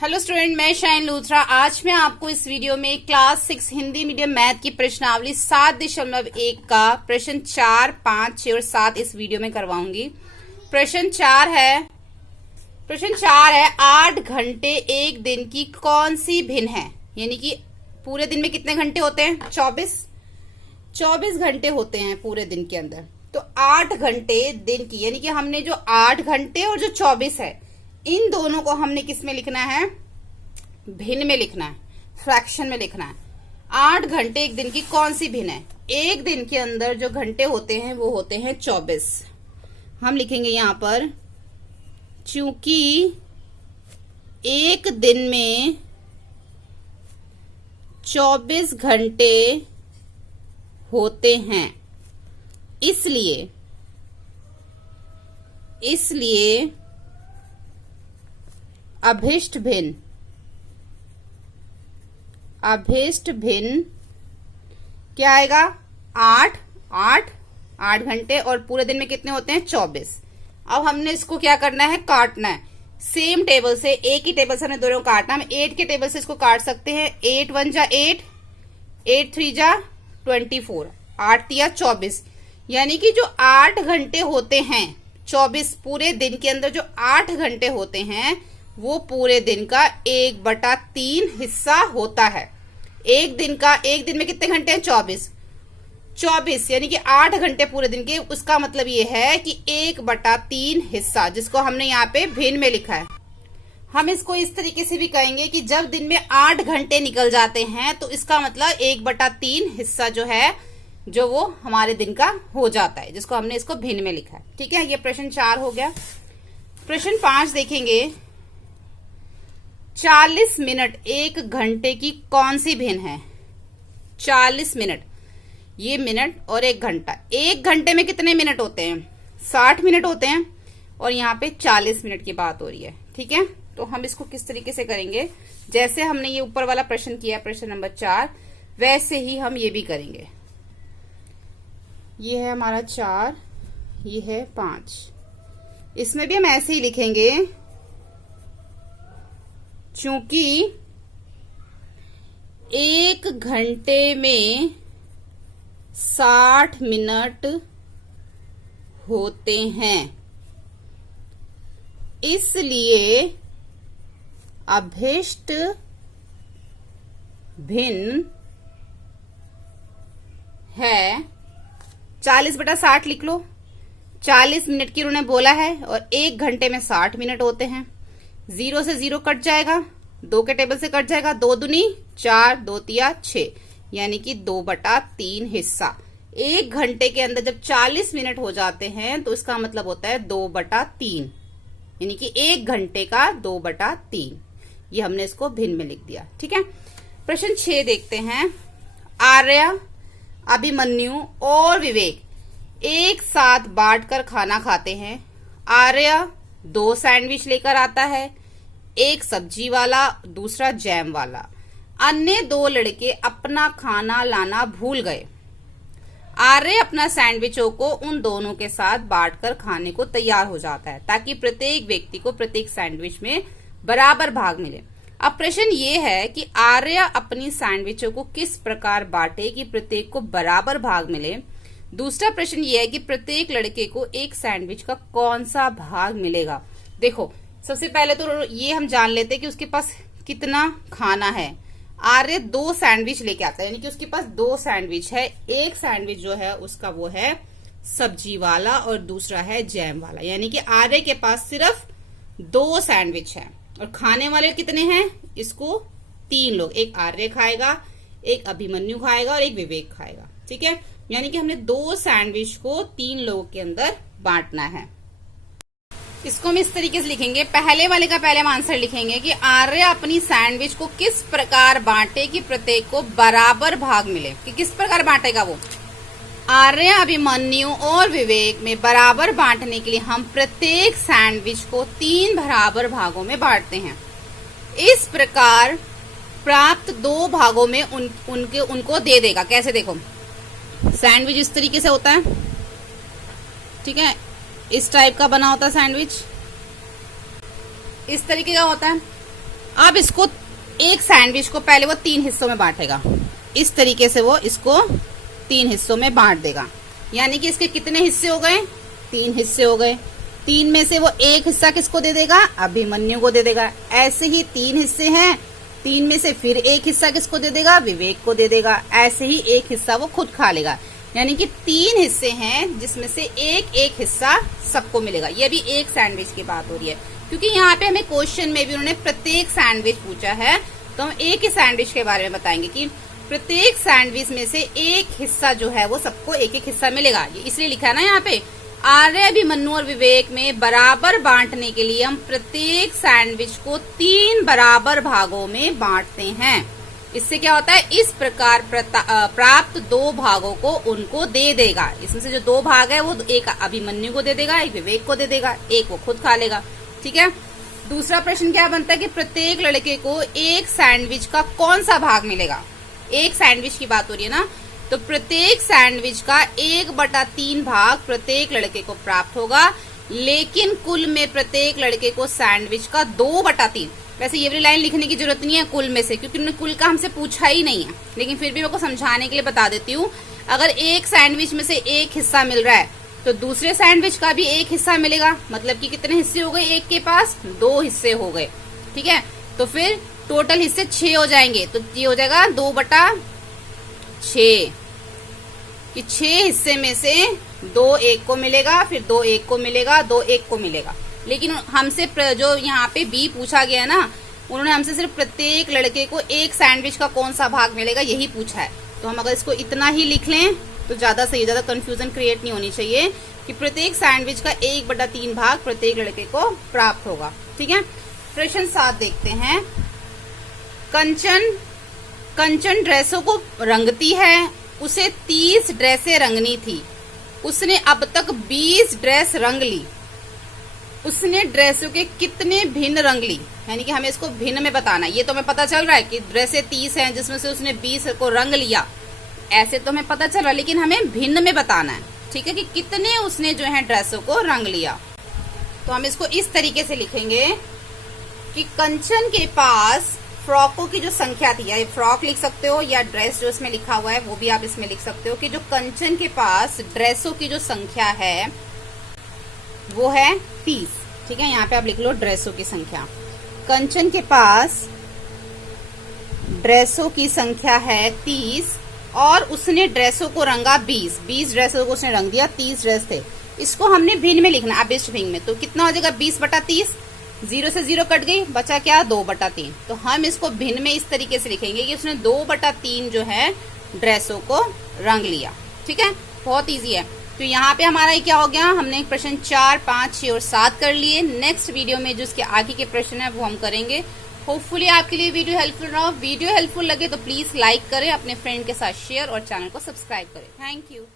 Hello student, मैं shine Luthra. आज मैं आपको इस वीडियो में क्लास 6 हिंदी मीडियम मैथ की प्रश्नावली 7.1 का प्रश्न 4, 5, 6 और 7 इस वीडियो में करवाऊंगी। प्रश्न 4 है 8 घंटे एक दिन की कौन सी भिन्न है। यानी कि पूरे दिन में कितने घंटे होते हैं? 24 घंटे होते हैं पूरे दिन के अंदर। तो 8 घंटे दिन की, यानी कि हमने जो 8 घंटे और जो 24 है, इन दोनों को हमने किस में लिखना है? भिन्न में लिखना है, फ्रैक्शन में लिखना है। 8 घंटे एक दिन की कौन सी भिन्न है? एक दिन के अंदर जो घंटे होते हैं वो होते हैं 24। हम लिखेंगे यहां पर, चूंकि एक दिन में 24 घंटे होते हैं, इसलिए अभिष्ट भिन्न क्या आएगा? 8 घंटे, और पूरे दिन में कितने होते हैं? 24। अब हमने इसको क्या करना है? काटना है। सेम टेबल से, एक ही टेबल से हमने दोनों काटना। हम 8 के टेबल से इसको काट सकते हैं। 8 1 जा 8, 8 3 जा 24, 8 तिया 24। यानी कि जो 8 घंटे होते हैं 24, पूरे दिन के अंदर जो 8 घंटे होते हैं वो पूरे दिन का 1/3 हिस्सा होता है। एक दिन में कितने घंटे हैं? 24, यानी कि 8 घंटे पूरे दिन के। उसका मतलब ये है कि 1/3 हिस्सा, जिसको हमने यहाँ पे भिन्न में लिखा है। हम इसको इस तरीके से भी कहेंगे कि जब दिन में 8 घंटे निकल जाते हैं तो इसका मतलब 1/3 हिस्सा जो है, जो वो हमारे दिन का हो जाता है, जिसको हमने इसको भिन्न में लिखा है। ठीक है, ये प्रश्न 4 हो गया। प्रश्न 5 देखेंगे, 40 मिनट एक घंटे की कौन सी भिन्न है? 40 मिनट, ये मिनट और एक घंटा। एक घंटे में कितने मिनट होते हैं? 60 मिनट होते हैं, और यहाँ पे 40 मिनट की बात हो रही है। ठीक है, तो हम इसको किस तरीके से करेंगे? जैसे हमने ये ऊपर वाला प्रश्न किया, प्रश्न नंबर 4, वैसे ही हम ये भी करेंगे। ये है हमारा 4, ये है 5। इसमें भी हम ऐसे ही लिखेंगे, चूंकि एक घंटे में 60 मिनट होते हैं, इसलिए अभिष्ट भिन्न है। 40/60 लिख लो। 40 मिनट की उन्होंने बोला है, और एक घंटे में 60 मिनट होते हैं। 0 से 0 कट जाएगा, 2 के टेबल से कट जाएगा। 2 दूनी 4, 2 तिया 6, यानी कि 2/3 हिस्सा। एक घंटे के अंदर जब 40 मिनट हो जाते हैं तो इसका मतलब होता है 2/3, यानी कि एक घंटे का 2/3। ये हमने इसको भिन्न में लिख दिया। ठीक है, प्रश्न 6 देखते हैं। आर्य, अभिमन्यु और विवेक एक साथ बांटकर खाना खाते हैं। आर्य 2 सैंडविच लेकर आता है, एक सब्जी वाला, दूसरा जैम वाला। अन्य 2 लड़के अपना खाना लाना भूल गए। आर्य अपना सैंडविचों को उन दोनों के साथ बांटकर खाने को तैयार हो जाता है, ताकि प्रत्येक व्यक्ति को प्रत्येक सैंडविच में बराबर भाग मिले। अब प्रश्न ये है कि आर्य अपनी सैंडविचों को किस प्रकार बांटे कि प्रत्येक को बराबर भाग मिले। दूसरा प्रश्न ये है कि प्रत्येक लड़के को एक सैंडविच का कौन सा भाग मिलेगा। देखो, सबसे पहले तो ये हम जान लेते हैं कि उसके पास कितना खाना है। आर्य 2 सैंडविच लेके आता है, यानी कि उसके पास 2 सैंडविच है। एक सैंडविच जो है उसका वो है सब्जी वाला, और दूसरा है जैम वाला। यानी कि आर्य के पास सिर्फ 2 सैंडविच है, और खाने वाले कितने हैं? इसको 3 लोग। एक आर्य खाएगा, एक अभिमन्यु खाएगा, और एक विवेक खाएगा। ठीक है, यानी कि हमने 2 सैंडविच को 3 लोगों के अंदर बांटना है। इसको हम इस तरीके से लिखेंगे। पहले वाले का पहले हम आंसर लिखेंगे कि आर्य अपनी सैंडविच को किस प्रकार बांटे कि प्रत्येक को बराबर भाग मिले। कि किस प्रकार बांटेगा वो? आर्य, अभिमन्यु और विवेक में बराबर बांटने के लिए हम प्रत्येक सैंडविच को 3 बराबर भागों में बांटते हैं। इस प्रकार प्राप्त 2 भागों में उनको दे देगा। कैसे? देखो, सैंडविच इस तरीके से होता है, ठीक है, इस टाइप का बना होता है सैंडविच, इस तरीके का होता है। अब इसको एक सैंडविच को पहले वो 3 हिस्सों में बांटेगा। इस तरीके से वो इसको 3 हिस्सों में बांट देगा। यानी कि इसके कितने हिस्से हो गए? 3 हिस्से हो गए। 3 में से वो एक हिस्सा किसको दे देगा? अभिमन्यु को दे देगा। ऐसे ही 3 हिस्से हैं, 3 में से फिर एक हिस्सा किसको दे देगा? विवेक को दे देगा। ऐसे ही एक हिस्सा वो खुद खा लेगा। यानी कि 3 हिस्से हैं जिसमें से एक एक हिस्सा सबको मिलेगा। ये भी एक सैंडविच की बात हो रही है, क्योंकि यहाँ पे हमें क्वेश्चन में भी उन्होंने प्रत्येक सैंडविच पूछा है, तो हम एक ही सैंडविच के बारे में बताएंगे कि प्रत्येक सैंडविच में से एक हिस्सा जो है वो सबको एक एक हिस्सा मिलेगा। ये इसलिए लिखा है ना यहाँ पे, आर्य, अभिमन्यु और विवेक में बराबर बांटने के लिए हम प्रत्येक सैंडविच को 3 बराबर भागों में बांटते हैं। इससे क्या होता है? इस प्रकार प्राप्त 2 भागों को उनको दे देगा। इसमें से जो 2 भाग है वो एक अभिमन्यु को दे देगा, एक विवेक को दे देगा, एक वो खुद खा लेगा। ठीक है। दूसरा प्रश्न क्या बनता है कि प्रत्येक लड़के को एक सैंडविच का कौन सा भाग मिलेगा? एक सैंडविच की बात हो रही है ना, तो प्रत्येक सैंडविच का 1/3 भाग प्रत्येक लड़के को प्राप्त होगा, लेकिन कुल में प्रत्येक लड़के को सैंडविच का 2/3। वैसे ये वाली लाइन लिखने की जरूरत नहीं है कुल में से, क्योंकि उन्होंने कुल का हमसे पूछा ही नहीं है, लेकिन फिर भी मैं को समझाने के लिए बता देती हूँ। अगर एक सैंडविच में से एक हिस्सा मिल रहा है तो दूसरे सैंडविच का भी एक हिस्सा मिलेगा। मतलब कि कितने हिस्से हो गए? एक के पास 2 हिस्से हो गए। ठीक है, तो फिर टोटल हिस्से 6 हो जाएंगे। तो ये हो जाएगा 2/6 कि 6 हिस्से में से 2 एक को मिलेगा, फिर 2 एक को मिलेगा, 2 एक को मिलेगा। लेकिन हमसे जो यहाँ पे बी पूछा गया ना, उन्होंने हमसे सिर्फ प्रत्येक लड़के को एक सैंडविच का कौन सा भाग मिलेगा यही पूछा है। तो हम अगर इसको इतना ही लिख लें तो ज्यादा सही, ज्यादा कंफ्यूजन क्रिएट नहीं होनी चाहिए कि प्रत्येक सैंडविच का 1/3 भाग प्रत्येक लड़के को प्राप्त होगा। ठीक है। प्रश्न 7 देखते हैं। कंचन ड्रेसों को रंगती है, उसे 30 ड्रेसें रंगनी थी, उसने अब तक 20 ड्रेस रंग ली, उसने ड्रेसों के कितने भिन्न रंग ली? यानी कि हमें इसको भिन्न में बताना। ये तो हमें पता चल रहा है कि ड्रेसें 30 हैं जिसमें से उसने 20 को रंग लिया, ऐसे तो हमें पता चल रहा है, लेकिन हमें भिन्न में बताना है। ठीक है, कि कितने उसने जो है ड्रेसों को रंग लिया। तो हम इसको इस तरीके से लिखेंगे कि कंचन के पास फ्रॉकों की जो संख्या थी, या फ्रॉक लिख सकते हो या ड्रेस जो इसमें लिखा हुआ है वो भी आप इसमें लिख सकते हो, कि जो कंचन के पास ड्रेसों की जो संख्या है वो है 30। ठीक है, यहाँ पे आप लिख लो ड्रेसों की संख्या। कंचन के पास ड्रेसों की संख्या है 30 और उसने ड्रेसों को रंगा 20 ड्रेसों को उसने रंग दिया, 30 ड्रेस थे। इसको हमने भिन्न में लिखना, अबिष्ट भिन्न में। तो कितना हो जाएगा? 20/30, 0 से 0 कट गई, बचा क्या? 2/3। तो हम इसको भिन्न में इस तरीके से लिखेंगे कि उसने 2/3 जो है ड्रेसों को रंग लिया। ठीक है, बहुत ईजी है। तो यहाँ पे हमारा क्या हो गया? हमने प्रश्न 4, 5, 6 और 7 कर लिए। नेक्स्ट वीडियो में जो इसके आगे के प्रश्न है वो हम करेंगे। होपफुली आपके लिए वीडियो हेल्पफुल रहा। वीडियो हेल्पफुल लगे तो प्लीज लाइक करें, अपने फ्रेंड के साथ शेयर और चैनल को सब्सक्राइब करें। Thank you.